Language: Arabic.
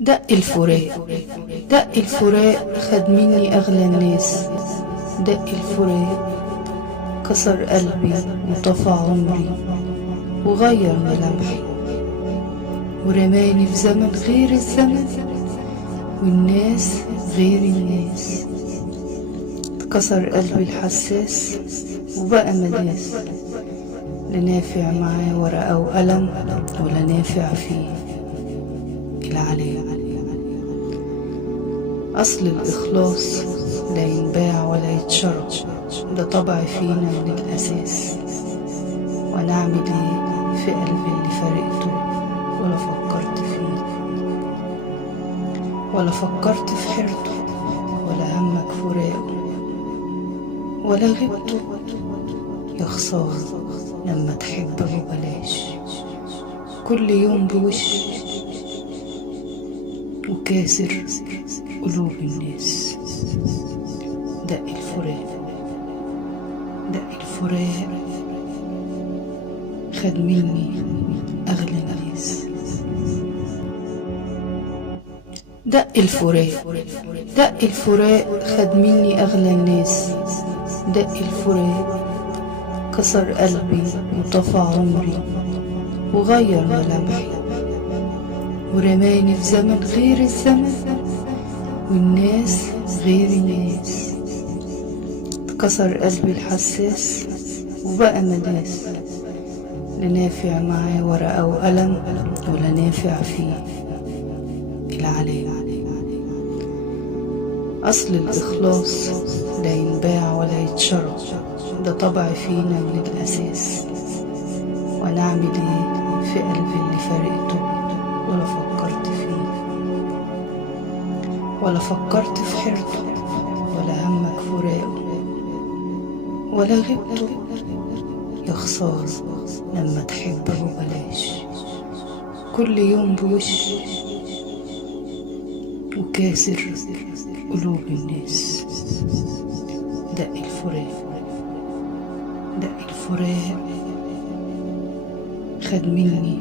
دق الفراق، دق الفراق خد مني أغلى الناس. دق الفراق كسر قلبي وطفى عمري وغير ملامحي، ورماني في زمن غير الزمن والناس غير الناس. اتكسر قلبي الحساس وبقى مداس، لا نافع معاه ورقة وقلم ولا نافع فيه العلام. أصل الإخلاص لا ينباع ولا يتشرب، ده طبع فينا من الأساس. وأنا أعمل إيه في قلبي اللي فارقته ولا فكرت فيه، ولا فكرت في حيرته، ولا همك فراقه ولا غبته. يا خسارة لما تحب ببلاش، كل يوم بوش وكاسر قلوب الناس. دق الفراق، دق الفراق خد مني أغلى الناس. دق الفراق، دق الفراق خد مني أغلى الناس. دق الفراق كسر قلبي وطفى عمري وغير ملامحي، ورماني في زمن غير الزمن والناس غير الناس. اتكسر قلبي الحساس وبقى مداس، لا نافع معاه ورقة وقلم ولا نافع فيه العلام. أصل الإخلاص لا ينباع ولا يتشرب، ده طبع فينا من الأساس. وأنا أعمل إيه في قلبي اللي فارقته ولا فكرت فيه، ولا فكرت في حيرته، ولا همك فراقه ولا غبته. يا خسارة لما تحب ببلاش، كل يوم بوش وكاسر قلوب الناس. دق الفراق، دق الفراق خد مني